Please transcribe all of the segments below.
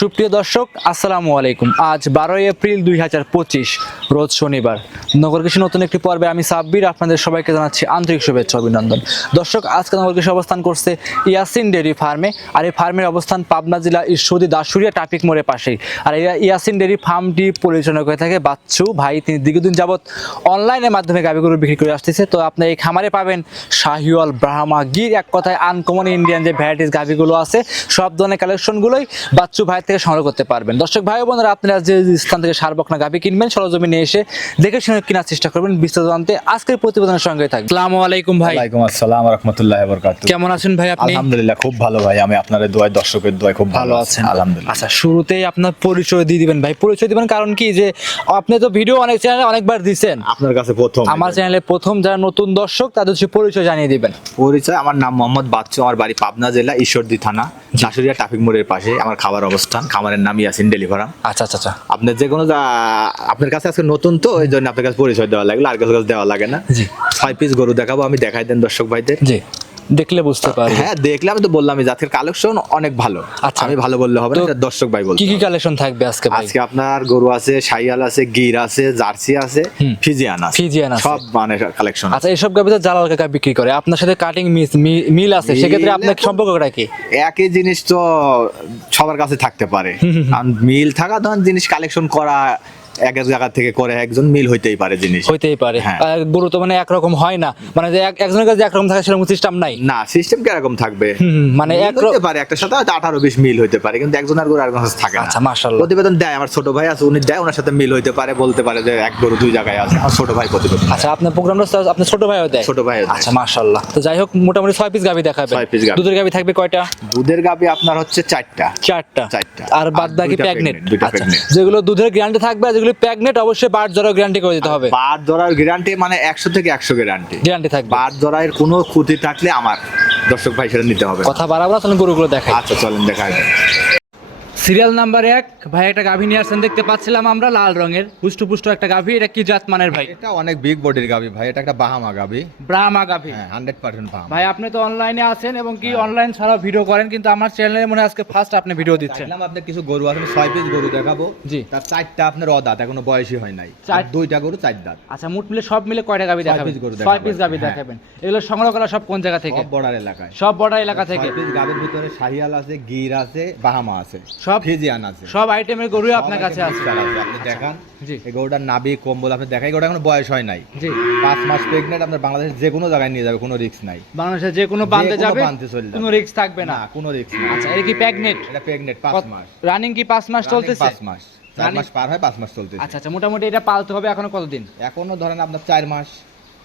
সুপ্রিয় দর্শক, আসসালামু আলাইকুম। আজ বারোই এপ্রিল দুই হাজার পঁচিশ, রোজ শনিবার। নগর কৃষি নতুন একটি পর্বে আমি সাব্বির, আপনাদের সবাইকে জানাচ্ছি আন্তরিক শুভেচ্ছা, অভিনন্দন। দর্শক, আজকে নগর কৃষি অবস্থান করছে ইয়াসিন ডেয়ারি ফার্মে, আর এই ফার্মের অবস্থান পাবনা জেলা ঈশ্বরদী দাসুরিয়া ট্রাফিক মোড়ের পাশেই। আর এই ইয়াসিন ডেয়ারি ফার্মটি পরিচালনা করে থাকে বাচ্চু ভাই, তিনি দীর্ঘদিন যাবৎ অনলাইনের মাধ্যমে গাভিগরু বিক্রি করে আসতেছে। তো আপনি এই খামারে পাবেন শাহিওয়াল, ব্রাহ্মা, গির, এক কথায় আনকমন ইন্ডিয়ান যে ভ্যারাইটিস গাভিগুলো আছে, সব ধরনের কালেকশনগুলোই বাচ্চু ভাই থেকে সংগ্রহ করতে পারবেন। দর্শক ভাই ও বোনেরা আপনারা যে স্থান থেকে সার বকনা গাভি কিনবেন সরজমিনে এসে দেখে শুনে কেনার চেষ্টা করবেন। বিস্তারিত জানতে আজকের প্রতিবেদনের সঙ্গে থাকবে আসসালামু আলাইকুম ভাই। ওয়ালাইকুম আসসালাম রহমতুল্লাহ বরকাত কেমন আছেন ভাই আপনি? আলহামদুলিল্লাহ খুব ভালো ভাই। আমি আপনার দোয়ায় দর্শকের দোয়ায় খুব ভালো আছেন। আলহামদুলিল্লাহ। আচ্ছা শুরুতেই আপনার পরিচয় দিয়ে দিবেন ভাই। পরিচয় দিবেন কারণ কি যে আপনি তো ভিডিও অনেক চ্যানেলে অনেকবার দিছেন। আপনার কাছে প্রথম। আমার চ্যানেলে প্রথম যারা নতুন দর্শক তাদের হচ্ছে পরিচয় জানিয়ে দিবেন। পরিচয় আমার নাম মোহাম্মদ বাচ্চু আমার বাড়ি পাবনা জেলা ঈশ্বরদী থানা শাশুড়িয়া ট্রাফিক মোড়ের পাশে। আমার খাবার অবস্থান খামারের নামই আছেন ডেলিভারাম আচ্ছা আচ্ছা আচ্ছা। আপনার যে কোনো আপনার কাছে আজকে নতুন তো ওই জন্য আপনার কাছে পরিচয় দেওয়া লাগল আর কাছে দেওয়া লাগে না। জি। ছয় পিস গরু দেখাবো আমি দেখাই দেন দর্শক ভাইদের। জি। দেখলে বুঝতে পারবে। হ্যাঁ দেখলাম তো বললাম জাতের কালেকশন অনেক ভালো। আচ্ছা। আমি ভালো বললে হবে না দর্শক ভাই বলতে কি কি কালেকশন থাকবে আজকে ভাই? আজকে আপনার গরু আছে শাইয়াল আছে গির আছে জার্সি আছে। ফিজিয়ান আছে। ফিজিয়ান আছে। সব মানে কালেকশন আচ্ছা এসব গাভিতে জালাল কাকা বিক্রি করে। আপনার সাথে কাটিং মিল আছে সেক্ষেত্রে আপনার সম্পর্কটা কি? একই জিনিস তো সবার কাছে থাকতে পারে। মিল থাকা ধরুন জিনিস কালেকশন করা এক এক জায়গা থেকে করে একজন মিল হইতেই পারে জিনিস। হইতেই পারে। হ্যাঁ। আর গরু তো মানে একরকম হয় না। মানে যে একজনের কাছে একরকম থাকে সেরকম সিস্টেম নাই। না সিস্টেম কীরকম থাকবে? মানে এক হইতে পারে একটা সাথে হয়তো আঠারো বিশ মিল হইতে পারে কিন্তু একজনের গরু আরেকজনের কাছে থাকে আচ্ছা, মাশাআল্লাহ। প্রতিবেদন দেয় আমার ছোট ভাই আছে উনি দেয় ওনার সাথে মিল হইতে পারে বলতে পারে যে এক গরু দুই জায়গায় আছে আমার ছোট ভাই প্রতিবেদন আচ্ছা আপনার প্রোগ্রামটা আপনার ছোট ভাইও দেয়? ছোট দেয়। আচ্ছা মাশাআল্লাহ। তো যাই হোক মোটামুটি ছয় পিস গাভি দেখাবে। ছয় গাভী। দুধের গাভি থাকবে কয়টা? দুধের গাবি আপনার হচ্ছে চারটা। চারটা। চারটা। আর বাদ বাকি প্যাগনেট আচ্ছা যেগুলো দুধের গ্যারান্টি থাকবে আর যেগুলো প্যাগনেট অবশ্যই বার ধরার গ্যারান্টি করে দিতে হবে। বার ধরার গ্যারান্টি মানে একশো থেকে একশো গ্যারান্টি গ্যারান্টি থাকবে। বার ধরার কোনো ক্ষতি থাকলে আমার দর্শক ভাই সেটা নিতে হবে কথা বাড়াবো না তাহলে গরুগুলো দেখাই। আচ্ছা চলেন দেখা সিরিয়াল নাম্বার এক। ভাই একটা গাভী নিয়ে আসছেন দেখতে পাচ্ছিলাম আমরা লাল রঙের। পুষ্ট পুষ্ট একটা গাভী এটা কি জাত মানের ভাই? এটা অনেক বিগ বডির গাবি ভাই এটা একটা বাহামা গাবি ব্রাহ্মা গাভী। হ্যাঁ হান্ড্রেড পার্সেন্ট বাহামা ভাই আপনি তো অনলাইনে আছেন এবং কি অনলাইন ছাড়াও ভিডিও করেন কিন্তু আমার চ্যানেলে মনে আজকে ফার্স্ট আপনি ভিডিও দিচ্ছেন। দেখলাম আপনি কিছু গরু আছে ছয় পিস গরু দেখাবো। জি। তার চারটা আপনার অদাঁত এখনও বয়সই হয় নাই। চার- দুইটা গরু চার দাঁত। আচ্ছা মোট মিলে সব মিলে কয়টা গাভী ছয় দেখাবেন? ছয় পিস গাভী হ্যাঁ। দেখাবেন। এগুলো সংগ্রহ করা সব কোন জায়গা থেকে? সব বর্ডার এলাকায়। সব বর্ডার এলাকা থেকে? গাবির ভিতরে শাহিয়াল আছে গির আছে বাহামা আছে। সব- ফিজিয়ান আছে। সব আইটেমের আপনার কাছে আছে। আপনি দেখান। জি। এই গরুটার নাবি কম্বল আপনি দেখাই গরুটা এখনও বয়স হয় নাই। জি। পাঁচ মাস প্রেগনেন্ট আপনার বাংলাদেশের যে কোনো জায়গায় নিয়ে যাবে কোনো রিস্ক নাই। বাংলাদেশে যে কোনো বান্ধে যাবে বাঁধতে চলে যাবে। কোনো রিস্ক থাকবে না। না কোনো রিস্ক নাই। আচ্ছা এটা কি প্যাগনেট এটা প্রেগনেন্ট পাঁচ মাস। রানিং কি পাঁচ মাস চলতেছে? পাঁচ মাস। চার মাস পার হয় পাঁচ মাস চলতেছে। আচ্ছা আচ্ছা মোটামুটি এটা পালতে হবে এখনও কতদিন? এখনও ধরেন আপনার চার মাস।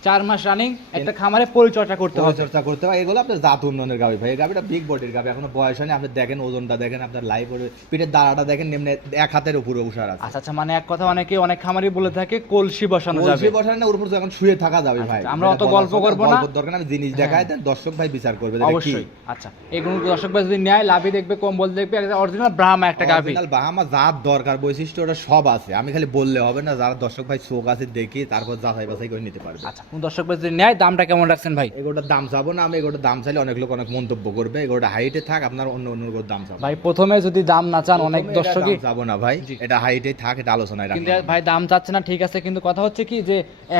চার মাস রানিং একটা খামারে পরিচর্যা করতে হবে। চর্চা করতে হয় এগুলো আপনার জাত উন্নয়নের গাবি ভাই। এই গাবিটা বিগ বডির গাবি এখনও বয়স হয়নি। আপনি দেখেন ওজনটা দেখেন আপনার লাইভ পিঠের দাঁড়াটা দেখেন নিম্নে এক হাতের উপরে উষার আছে। আচ্ছা আচ্ছা মানে এক কথা অনেকে অনেক খামারি বলে থাকে কলসি বসানো যাবে। কলসি বসায় না ওর উপর যখন শুয়ে থাকা যাবে ভাই। আচ্ছা, আমরা অত গল্প করব না। গল্পের দরকার আমি জিনিস দেখাই দেন দর্শক ভাই বিচার করবে। অবশ্যই। আচ্ছা এগুলো দর্শক ভাই যদি নেয় লাভি দেখবে কম্বল দেখবে একটা অরিজিনাল ব্রাহ্মা একটা গাভি। Original বাহামা যার দরকার বৈশিষ্ট্য ওটা সব আছে। আমি খালি বললে হবে না যারা দর্শক ভাই চোখ আছে দেখি তারপর যাচাই বাছাই করে নিতে পারবে। আচ্ছা দর্শক ভাই যদি নেয় দামটা কেমন রাখছেন ভাই? এগুলোটার দাম চাবো না আমি এগুলোটার দাম চাইলে অনেক লোক অনেক মন্তব্য করবে। এগুলোটা হাইটে থাক আপনার অন্য অন্য দাম চাবো। ভাই প্রথমে যদি দাম না চান অনেক দর্শকই দাম না ভাই এটা হাইটে থাক এটা আলোচনায় কিন্তু ভাই দাম চাচ্ছে না ঠিক আছে কিন্তু কথা হচ্ছে কি যে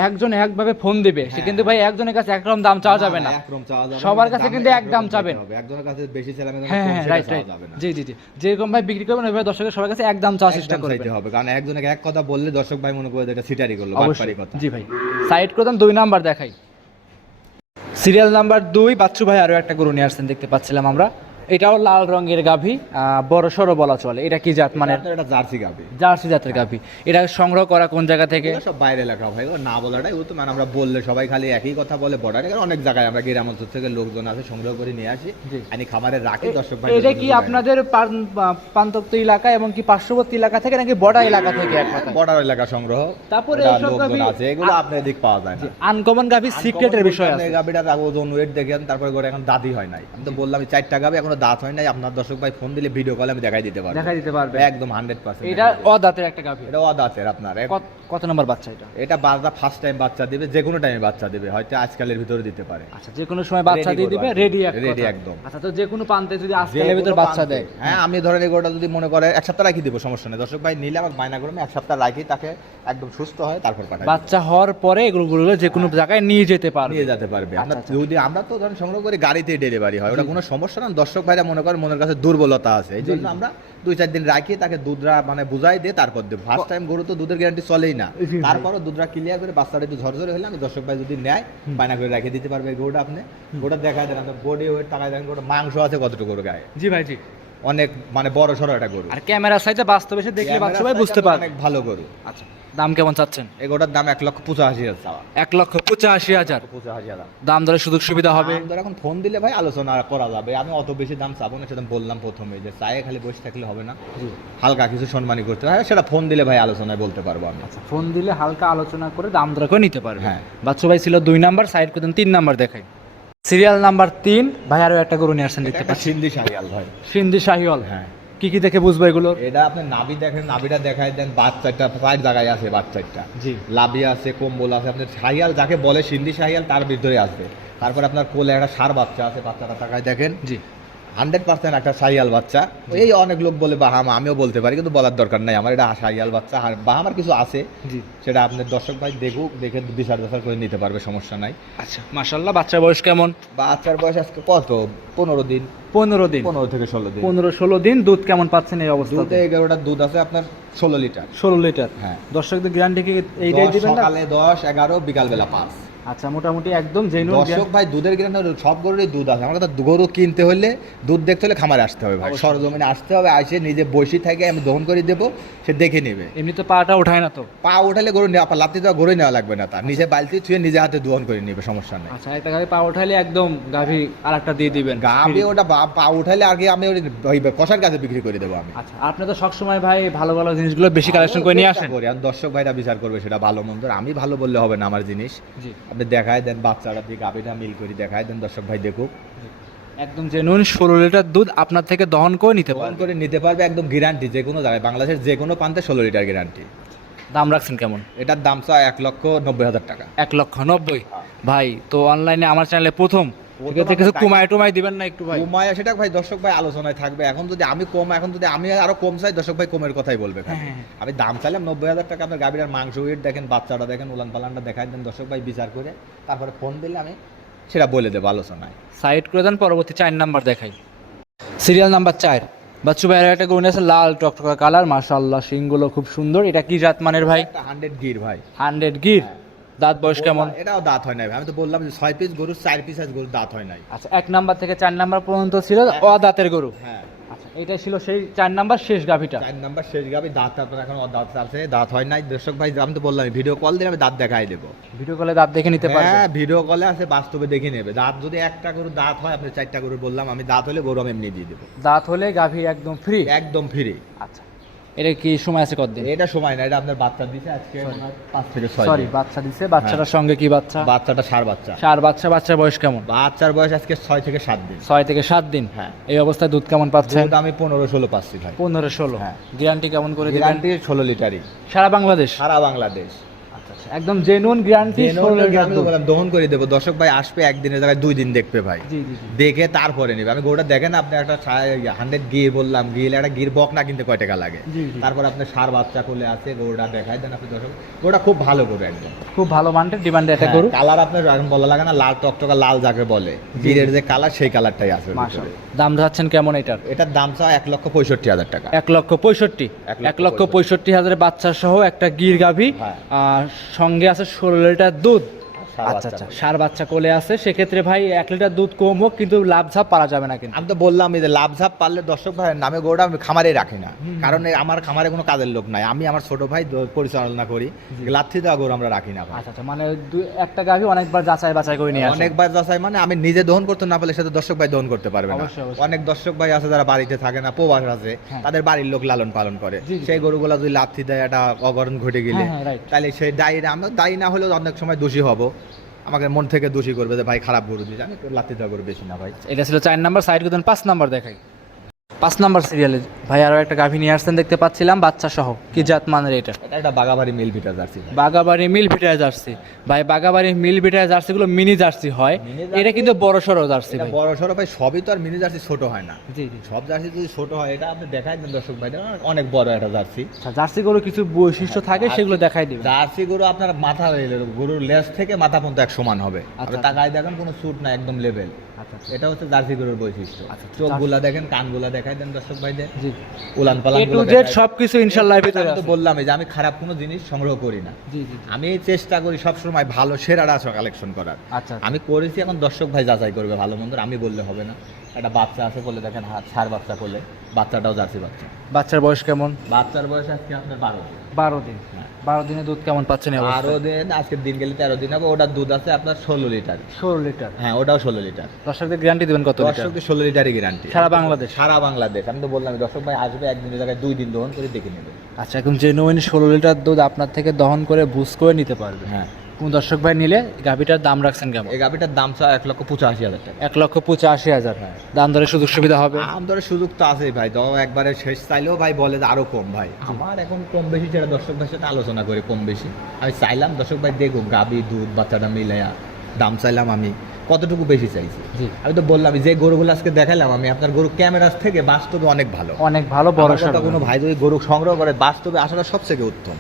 একজন একভাবে ফোন দিবে সে কিন্তু ভাই একজনের কাছে একরকম দাম চাওয়া যাবে না। একরকম চাওয়া যাবে সবার কাছে কিন্তু এক দাম চাবেন। একজনের কাছে বেশি মেয়ে হ্যাঁ হ্যাঁ রাইট রাইট জি জি জি। যেরকম ভাই বিক্রি করবেন ওইভাবে দর্শকের সবার কাছে এক দাম চাওয়ার চেষ্টা চাইতে হবে কারণ একজনকে এক কথা বললে দর্শক ভাই মনে করে এটা সিটারি করল অবশ্যই। বাটপারি কথা। জি ভাই। সাইড করতাম দুই নাম্বার দেখাই। সিরিয়াল নাম্বার দুই, বাচ্চু ভাই আরও একটা গরু নিয়ে আসছেন, দেখতে পাচ্ছিলাম আমরা। এটাও লাল রঙের গাভী বড় সড়ো বলা চলে। এটা কি জাত মানে? এটা জার্সি গাবে জার্সি জাতের গাভী। এটা সংগ্রহ করা কোন জায়গা থেকে? সব বাইরে লেখা ভাই না বলাটাই তো মানে আমরা বললে সবাই খালি একই কথা বলে বর্ডারে অনেক জায়গায় আমরা গ্রাম অঞ্চল থেকে লোকজন আছে সংগ্রহ করে নিয়ে আসি। আমি খামারে রাখি দর্শক ভাই এটা কি আপনাদের পান- পান্তপ্ত এলাকা এবং কি পার্শ্ববর্তী এলাকা থেকে নাকি বর্ডার এলাকা থেকে বর্ডার এলাকা সংগ্রহ। তারপরে লোকজন আছে এগুলো আপনার দিক পাওয়া যায় না। আনকমন গাভী সিক্রেটের বিষয় আছে। গাবিটার ওজন ওয়েট দেখেন তারপরে করে এখন দাদি হয় নাই। আমি তো বললাম চারটা গাবি এখন এখনও দাঁত হয় নাই আপনার দর্শক ভাই ফোন দিলে ভিডিও কলে আমি দেখাই দিতে পারব। দেখাই দিতে পারবে। একদম হান্ড্রেড পার্সেন্ট এটা অদাঁতের একটা গাভী। এটা অদাঁতের আপনার। কত- নম্বর বাচ্চা এটা? এটা বারটা ফার্স্ট টাইম বাচ্চা দিবে যে কোনো টাইমে বাচ্চা দিবে হয়তো আজকালের ভিতরে দিতে পারে। আচ্ছা যে কোনো সময় বাচ্চা দিয়ে দিবে কি। রেডি একদম। আচ্ছা তো যে কোনো প্রান্তে যদি আজকালের ভিতর বাচ্চা দেয়। হ্যাঁ আমি ধরেন এগুলোটা যদি মনে করে এক সপ্তাহ রাখি দিব সমস্যা নেই। দর্শক ভাই নিলে আমাকে বায়না করবে এক সপ্তাহ রাখি তাকে একদম সুস্থ হয় তারপর পাঠাই বাচ্চা হওয়ার পরে এগুলো গুলো যে কোনো জায়গায় নিয়ে যেতে পারবে। নিয়ে যেতে পারবে। আমরা আচ্ছা, যদি আমরা তো ধরেন সংগ্রহ করে গাড়িতে ডেলিভারি হয় ওটা কোনো সমস্যা না। দর্শক ভাইরা মনে করেন মনের কাছে দুর্বলতা আছে। এই জন্য আমরা দুই চার দিন রাখি তাকে দুধরা মানে বুঝাই দিয়ে তারপর দেবো। ফার্স্ট টাইম গরু তো দুধের গ্যারান্টি চলেই না। তারপরও দুধরা ক্লিয়ার করে বাচ্চাটা একটু ঝরঝরে হলে আমি দর্শক ভাই যদি নেয় বায়না করে রেখে দিতে পারবে গরুটা আপনি। গরুটা দেখায় দেন আপনার বডি ওয়েট টাকায় দেন গরুটা মাংস আছে কতটুকু গরু গায়ে? জি ভাই জি। অনেক মানে বড় সড়ো একটা গরু। আর ক্যামেরার সাইজে বাস্তবে দেখলে বাচ্চা ভাই বুঝতে পারবে। অনেক ভালো গরু। আচ্ছা। দাম কেমন চাচ্ছেন? এই গরুটার দাম এক লক্ষ পঁচাশি হাজার এক লক্ষ পঁচাশি হাজার। পঁচাশি হাজার। দাম দরে সুযোগ সুবিধা হবে? দর এখন ফোন দিলে ভাই আলোচনা করা যাবে। আমি অত বেশি দাম চাবো না সেটা বললাম প্রথমে যে চায়ে খালি বসে থাকলে হবে না। হালকা কিছু সম্মানী করতে হয় সেটা ফোন দিলে ভাই আলোচনায় বলতে পারব আমি। আচ্ছা ফোন দিলে হালকা আলোচনা করে দাম দর করে নিতে পারবে। হ্যাঁ। বাচ্চু ভাই ছিল দুই নাম্বার সাইড করে দেন তিন নাম্বার দেখাই। সিরিয়াল নাম্বার তিন ভাই আরও একটা গরু নিয়ে আসছেন দেখতে পাচ্ছি। সিন্ধি শাহিয়াল ভাই। সিন্ধি শাহিওয়াল। হ্যাঁ। কি কি দেখে বুঝব এগুলো? এটা আপনি নাবি দেখেন নাভিটা দেখায় দেন বাচ্চাটা চার জায়গায় আছে বাচ্চাটা জি। লাভি আছে কম্বল আছে আপনি শাহিয়াল যাকে বলে সিন্ধি শাহিয়াল তার ভিতরে আসবে। তারপর আপনার কোলে একটা সার বাচ্চা আছে বাচ্চাটা তাকায় দেখেন। জি। হান্ড্রেড পার্সেন্ট একটা সাইয়াল বাচ্চা। এই অনেক লোক বলে বাহামা আমিও বলতে পারি কিন্তু বলার দরকার নাই। আমার এটা সাইয়াল বাচ্চা আর বাহামার কিছু আছে। সেটা আপনার দর্শক ভাই দেখুক দেখে বিচার বিচার করে নিতে পারবে সমস্যা নাই। আচ্ছা মাশাল্লাহ বাচ্চার বয়স কেমন? বাচ্চার বয়স আজকে কত? পনেরো দিন। পনেরো দিন। পনেরো থেকে ষোলো দিন। পনেরো ষোলো দিন দুধ কেমন পাচ্ছেন এই অবস্থা দুধে এগারোটা দুধ আছে আপনার ষোলো লিটার। ষোলো লিটার। হ্যাঁ। দর্শকদের গ্যারান্টি কি দিবেন সকালে দশ এগারো বিকালবেলা পাঁচ। আচ্ছা মোটামুটি একদম জেনুইন দর্শক ভাই দুধের গ্রান্ড সব গরুরই দুধ আছে। আমার কথা গরু কিনতে হলে দুধ দেখতে হলে খামারে আসতে হবে ভাই। সরজমিনে আসতে হবে আসে নিজে বসি থেকে আমি দহন করে দেবো সে দেখে নেবে। এমনি তো পাটা ওঠায় না তো। পা উঠালে গরু নেওয়া লাত্তি দেওয়া গরুই নেওয়া লাগবে না তার। নিজে বালতি ছুঁয়ে নিজে হাতে দোহন করে নেবে সমস্যা নেই। আচ্ছা একটা গাড়ি পা ওঠাইলে একদম গাভি আর একটা দিয়ে দিবেন। গাবি ওটা পা উঠালে আগে আমি ওই কষার কাছে বিক্রি করে দেবো আমি। আচ্ছা আপনি তো সবসময় ভাই ভালো ভালো জিনিসগুলো বেশি কালেকশন করে নিয়ে আসেন। আর দর্শক ভাইরা বিচার করবে সেটা ভালো মন্দ। আমি ভালো বললে হবে না আমার জিনিস। জি। আপনি দেখায় দেন বাচ্চারা দিয়ে গাভীটা মিল করে দেখায় দেন দর্শক ভাই দেখুক। একদম জেনুইন ষোলো লিটার দুধ আপনার থেকে দহন করে নিতে পারবে। করে নিতে পারবে একদম গ্যারান্টি যে কোনো জায়গায় বাংলাদেশের যে কোনো প্রান্তে ষোলো লিটার গ্যারান্টি দাম রাখছেন কেমন? এটার দাম চা এক লক্ষ নব্বই হাজার টাকা। এক লক্ষ নব্বই? ভাই তো অনলাইনে আমার চ্যানেলে প্রথম। কিছু কুমায় টুমাই দিবেন না একটু ভাই। কমায় সেটা ভাই দর্শক ভাই আলোচনায় থাকবে। এখন যদি আমি কম এখন যদি আমি আরও কম চাই দর্শক ভাই কমের কথাই বলবে। হ্যাঁ, হ্যাঁ। আমি দাম চাইলাম নব্বই হাজার টাকা আপনার গাভীর মাংস ওয়েট দেখেন বাচ্চাটা দেখেন উলান পালানটা দেখাই দেন দর্শক ভাই বিচার করে। তারপরে ফোন দিলে আমি সেটা বলে দেবো আলোচনায়। সাইড করে দেন পরবর্তী চার নাম্বার দেখাই। সিরিয়াল নাম্বার চার। বাচ্চু ভাইয়ের একটা গরু আছে লাল টকটকা কালার মাশাআল্লাহ শিংগুলো খুব সুন্দর। এটা কি জাত মানের ভাই? হান্ড্রেড গির ভাই। হান্ড্রেড গির? দাঁত বয়স কেমন? এটাও দাঁত হয় নাই আমি তো বললাম যে ছয় পিস গরু চার পিস আজ গরু দাঁত হয় নাই। আচ্ছা এক নাম্বার থেকে চার নাম্বার পর্যন্ত ছিল অদাঁতের গরু? হ্যাঁ। আচ্ছা এটা ছিল সেই চার নাম্বার শেষ গাভিটা? চার নাম্বার শেষ গাবি দাঁত আপনার এখন দাঁত আছে দাঁত হয় নাই। দর্শক ভাই আমি তো বললাম ভিডিও কল দিলে আমি দাঁত দেখাই দেবো। ভিডিও কলে দাঁত দেখে নিতে পারবে। হ্যাঁ ভিডিও কলে আছে বাস্তবে দেখে নেবে। দাঁত যদি একটা গরু দাঁত হয় আপনি চারটা গরু বললাম আমি দাঁত হলে গরু আমি এমনি দিয়ে দেবো। দাঁত হলে গাভি একদম ফ্রি একদম ফ্রি আচ্ছা। এটা কি সময় আছে কতদিন? এটা সময় না এটা আপনার বাচ্চা দিছে আজকে পাঁচ থেকে ছয় সরি বাচ্চা দিছে। বাচ্চাটার সঙ্গে কি বাচ্চা? বাচ্চাটা সার বাচ্চা। সার বাচ্চা বাচ্চার বয়স কেমন? বাচ্চার বয়স আজকে ছয় থেকে সাত দিন। ছয় থেকে সাত দিন? হ্যাঁ। এই অবস্থায় দুধ কেমন পাচ্ছেন? আমি পনেরো ষোলো পাচ্ছি ভাই। পনেরো ষোলো। হ্যাঁ। গ্যারান্টি কেমন করে গ্যারান্টি ষোলো লিটারই। সারা বাংলাদেশ? সারা বাংলাদেশ। একদম জেনুইন গ্যারান্টি দহন করে দেবো। দর্শক ভাই আসবে একদিনের জায়গায় দুই দিন দেখবে ভাই। দেখে তারপরে নেবে। আমি গরুটা দেখেন আপনি একটা হান্ড্রেড গিয়ে বললাম গিয়ে একটা গির বক না কিনতে কয় টাকা লাগে। তারপর আপনি সার বাচ্চা করলে আছে গরুটা দেখাই দেন আপনি দর্শক। গরুটা খুব ভালো গরু একদম। খুব ভালো মানের ডিমান্ডে একটা হ্যাঁ, গরু। কালার আপনার এখন বলা লাগে না লাল টকটকা লাল যাকে বলে। গিরের যে কালার সেই কালারটাই আছে দাম যাচ্ছেন কেমন এটার? এটার দাম চা এক লক্ষ পঁয়ষট্টি হাজার টাকা। এক লক্ষ পঁয়ষট্টি। এক লক্ষ পঁয়ষট্টি হাজারের বাচ্চা সহ একটা গির গাভী। হ্যাঁ। আর সঙ্গে আছে ষোলো লিটার দুধ। আচ্ছা আচ্ছা সার বাচ্চা কোলে আছে সেক্ষেত্রে ভাই এক লিটার দুধ কম হোক কিন্তু লাভ ঝাপ পারা যাবে না কিন্তু। আমি তো বললাম যে লাভ ঝাপ পারলে দর্শক ভাইয়ের নামে গরুটা আমি খামারে রাখি না। কারণ আমার খামারে কোনো কাজের লোক নাই। আমি আমার ছোট ভাই পরিচালনা করি। লাথি দেওয়া গরু আমরা রাখি না আচ্ছা আচ্ছা মানে একটা গাভী অনেকবার যাচাই বাছাই করে নিয়ে অনেকবার যাচাই মানে আমি নিজে দহন করতে না পারলে সেটা দর্শক ভাই দহন করতে পারবে না। অনেক দর্শক ভাই আছে যারা বাড়িতে থাকে না প্রবাস আছে হ্যাঁ। তাদের বাড়ির লোক লালন পালন করে। সেই গরুগুলা যদি লাথি দেয় একটা অগরণ ঘটে গেলে। হ্যাঁ, হ্যাঁ. তাহলে সেই দায়ী আমরা দায়ী না হলেও অনেক সময় দোষী হব। আমাকে মন থেকে দোষী করবে যে, ভাই, খারাপ গরু দিয়েছে। আমি লাত্তি দেওয়া গরু বেশি না, ভাই। এটা ছিল চার নাম্বার, সাইড করতেন পাঁচ নাম্বার দেখাই। পাঁচ নাম্বার সিরিয়ালে ভাই আরও একটা গাভী নিয়ে আসছেন দেখতে পাচ্ছিলাম বাচ্চা সহ কি জাত মানের এটা? এটা একটা বাগাবাড়ি মিল ভিটা জার্সি। বাগাবাড়ি মিল ভিটায় জার্সি। ভাই বাগাবাড়ি মিল ভিটায় জার্সিগুলো মিনি জার্সি হয়। এটা কিন্তু বড় সড়ো জার্সি ভাই। বড় সড়ো ভাই সবই তো আর মিনি জার্সি ছোট হয় না। জি জি। সব জার্সি যদি ছোট হয় এটা আপনি দেখাই দেন দর্শক ভাই অনেক বড় একটা জার্সি। আচ্ছা জার্সিগুলো কিছু বৈশিষ্ট্য থাকে সেগুলো দেখাই দিবেন। জার্সি গরু আপনার মাথা গরুর লেজ থেকে মাথা পর্যন্ত এক সমান হবে। আচ্ছা। আপনি তাকায় দেখেন কোনো স্যুট না একদম লেভেল আচ্ছা এটা হচ্ছে জার্সি গরুর বৈশিষ্ট্য। আচ্ছা, চোখগুলা দেখেন কানগুলা দেখাই দেন দর্শক ভাইদের। জি। উলান পালান টু জেড সবকিছু ইনশাআল্লাহ ভিতরে আমি তো। বললাম যে আমি খারাপ কোনো জিনিস সংগ্রহ করি না। জি জি। আমি চেষ্টা করি সবসময় ভালো সেরা সেরাটা কালেকশন করার। আচ্ছা আমি করেছি এখন দর্শক ভাই যাচাই করবে ভালো মন্দ আমি বললে হবে না। একটা বাচ্চা আছে বলে দেখেন হাত সার বাচ্চা করলে বাচ্চাটাও জার্সি বাচ্চা। বাচ্চার বয়স কেমন? বাচ্চার বয়স আজকে আপনার বারো দিন। বারো দিন। হ্যাঁ। বারো দিনে দুধ কেমন পাচ্ছেন বারো দিন আজকের দিন গেলে তেরো দিন হবে। ওটার দুধ আছে আপনার ষোলো লিটার। ষোলো লিটার। হ্যাঁ ওটাও ষোলো লিটার। দর্শকদের গ্যারান্টি দেবেন কত দর্শকদের ষোলো লিটারই গ্যারান্টি সারা বাংলাদেশ? সারা বাংলাদেশ। আমি তো বললাম দর্শক ভাই আসবে একদিনের জায়গায় দুই দিন দহন করে দেখে নেবে। আচ্ছা এখন জেনুইন ষোলো লিটার দুধ আপনার থেকে দহন করে বুঝ করে নিতে পারবে। হ্যাঁ। কোন দর্শক ভাই নিলে গাভিটার দাম রাখছেন কেমন? এই গাভিটার দাম চা এক লক্ষ পঁচাশি হাজার টাকা। এক লক্ষ পঁচাশি হাজার। দাম দরে সুযোগ সুবিধা হবে? আমদরের সুযোগ তো আছেই ভাই। তো একবারে শেষ চাইলেও ভাই বলে যে আরও কম ভাই। আমার এখন কম বেশি যেটা দর্শক ভাইয়ের সাথে আলোচনা করে কম বেশি। আমি চাইলাম দর্শক ভাই দেখুক গাবি দুধ বাচ্চাটা মিলাইয়া দাম চাইলাম আমি কতটুকু বেশি চাইছি? জি। আমি তো বললাম যে গরুগুলো আজকে দেখালাম আমি আপনার গরু ক্যামেরার থেকে বাস্তবে অনেক ভালো। অনেক ভালো বড় কোনো ভাই যদি গরু সংগ্রহ করে বাস্তবে আসাটা সবথেকে উত্তম।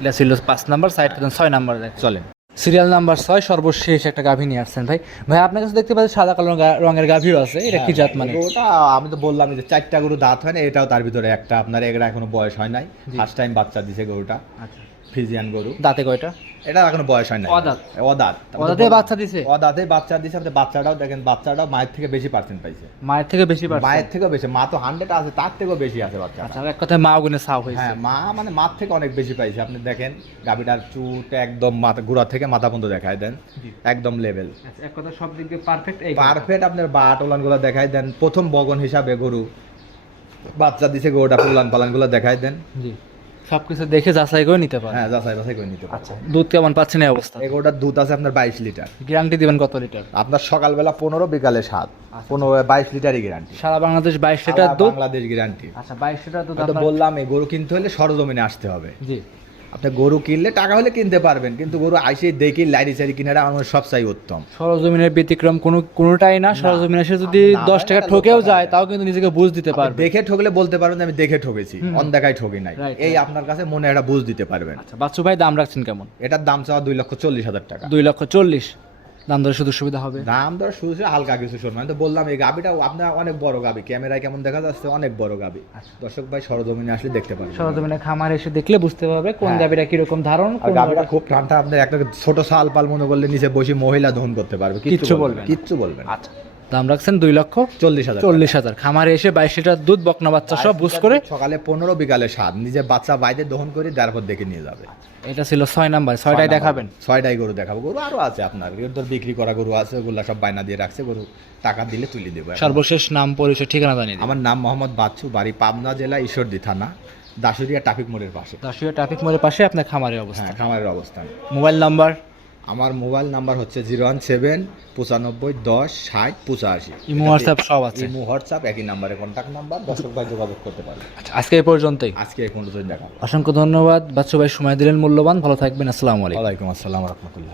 এটা ছিল পাঁচ নাম্বার সাইড করতেন ছয় নাম্বার চলেন। সিরিয়াল নাম্বার ছয় সর্বশেষ একটা গাভী নিয়ে আসছেন ভাই। ভাই আপনার কাছে দেখতে পাচ্ছি সাদা কালো রঙের গাভীও আছে। এটা কি জাত মানে? ওটা আমি তো বললাম যে চারটা গরু দাঁত হয় না এটাও তার ভিতরে একটা। আপনার এগুলা এখনও বয়স হয় নাই। ফার্স্ট টাইম বাচ্চা দিছে গরুটা। আচ্ছা। ফিজিয়ান গরু। দাঁতে কয়টা? এটা এখনও বয়স হয় না অদাঁত। অদাত। ওদাতে বাচ্চা দিছে? অদাতে বাচ্চা দিছে আপনি বাচ্চাটাও দেখেন বাচ্চাটাও মায়ের থেকে বেশি পার্সেন্ট পাইছে। মায়ের থেকে বেশি মায়ের থেকেও বেশি মা তো হান্ড্রেড আছে তার থেকেও বেশি আছে বাচ্চা আচ্ছা এক কথায় মা গুনে সাও হয়েছে। হ্যাঁ মা মানে মার থেকে অনেক বেশি পাইছে। আপনি দেখেন গাবিটার চুট একদম মাথা গোড়া থেকে মাথা পর্যন্ত দেখায় দেন। একদম লেভেল আচ্ছা, এক কথা সব দিক দিয়ে পারফেক্ট এই পারফেক্ট আপনার বাট ওলানগুলো দেখাই দেন। প্রথম বগন হিসাবে গরু বাচ্চা দিছে গরুটা পালানগুলো দেখাই দেন। জি। সবকিছু দেখে যাচাই করে নিতে পারে হ্যাঁ যাচাই বাছাই করে নিতে পারেন আচ্ছা দুধ কেমন পাচ্ছেন এই অবস্থা? এই গরুটার দুধ আছে আপনার বাইশ লিটার। গ্যারান্টি দিবেন কত লিটার? আপনার সকালবেলা পনেরো বিকালে সাত। পনেরো বাইশ লিটারই গ্যারান্টি সারা বাংলাদেশ বাইশ লিটার দুধ? বাংলাদেশ গ্যারান্টি আচ্ছা বাইশ লিটার দুধ বললাম এই গরু কিনতে হলে সরজমিনে আসতে হবে। জি। আপনি গরু কিনলে টাকা হলে কিনতে পারবেন কিন্তু গরু আইসে দেখি লাইরি সাইরি কিনাটা আমার সব চাই উত্তম। সরজমিনের ব্যতিক্রম কোনো কোনোটাই না সরজমিনে সে যদি দশ টাকা ঠকেও যায় তাও কিন্তু নিজেকে বুঝ দিতে পারবে। দেখে ঠকলে বলতে পারবেন আমি দেখে ঠকেছি অন্ধেকায় ঠকি নাই। এই আপনার কাছে মনে একটা বুঝ দিতে পারবেন। আচ্ছা বাচ্চু ভাই দাম রাখছেন কেমন? এটার দাম চাওয়া দুই লক্ষ চল্লিশ হাজার টাকা। দুই লক্ষ চল্লিশ। দাম ধরে শুধু সুবিধা হবে দাম দর শুধু হালকা কিছু আমি তো বললাম এই গাবিটা আপনার অনেক বড় গাবি ক্যামেরায় কেমন দেখা যাচ্ছে অনেক বড় গাবি আচ্ছা। দর্শক ভাই সরজমিনে আসলে দেখতে পারবেন সরজমিনে খামার এসে দেখলে বুঝতে পারবে কোন হ্যাঁ। গাবিটা কীরকম ধারণ গাবিটা খুব টানটা আপনার একটা ছোট সাল পাল মনে করলে নিচে বসে মহিলা দহন করতে পারবে কিচ্ছু বলবে। কিচ্ছু বলবে আচ্ছা দাম রাখছেন দুই লক্ষ চল্লিশ হাজার চল্লিশ হাজার। খামারে এসে বাইশ লিটার দুধ বকনা বাচ্চা সব বুঝ করে সকালে পনেরো বিকালে সাত নিজে বাচ্চা বাইরে দহন করে তারপর দেখে নিয়ে যাবে। এটা ছিল ছয় নাম্বার ছয়টাই দেখাবেন। ছয়টাই গরু দেখাবো। গরু আরও আছে আপনার। তোর বিক্রি করা গরু আছে ওগুলা সব বায়না দিয়ে রাখছে। গরু টাকা দিলে তুলে দেবো সর্বশেষ নাম পরিচয় ঠিকানা জানিয়ে আমার নাম মোহাম্মদ বাচ্চু বাড়ি পাবনা জেলা ঈশ্বরদী থানা দাসুরিয়া ট্রাফিক মোড়ের পাশে। দাসুয়া ট্রাফিক মোড়ের পাশে আপনার খামারের অবস্থা। হ্যাঁ খামারের অবস্থান। Mobile number? আমার মোবাইল নাম্বার হচ্ছে জিরো ওয়ান সেভেন পঁচানব্বই দশ ষাট পঁচাশি। ইমো হোয়াটসঅ্যাপ সব আছে। ইমো হোয়াটসঅ্যাপ একই নাম্বারে কন্ট্যাক্ট নাম্বার দর্শক ভাই যোগাযোগ করতে পারবে। আচ্ছা আজকে এই পর্যন্তই। আজকে এই পর্যন্ত দেখা অসংখ্য ধন্যবাদ। বাচ্চু ভাই সময় দিলেন মূল্যবান। ভালো থাকবেন। আসসালামু আলাইকুম। ওয়ালাইকুম আসসালাম রহমতুল্লাহ।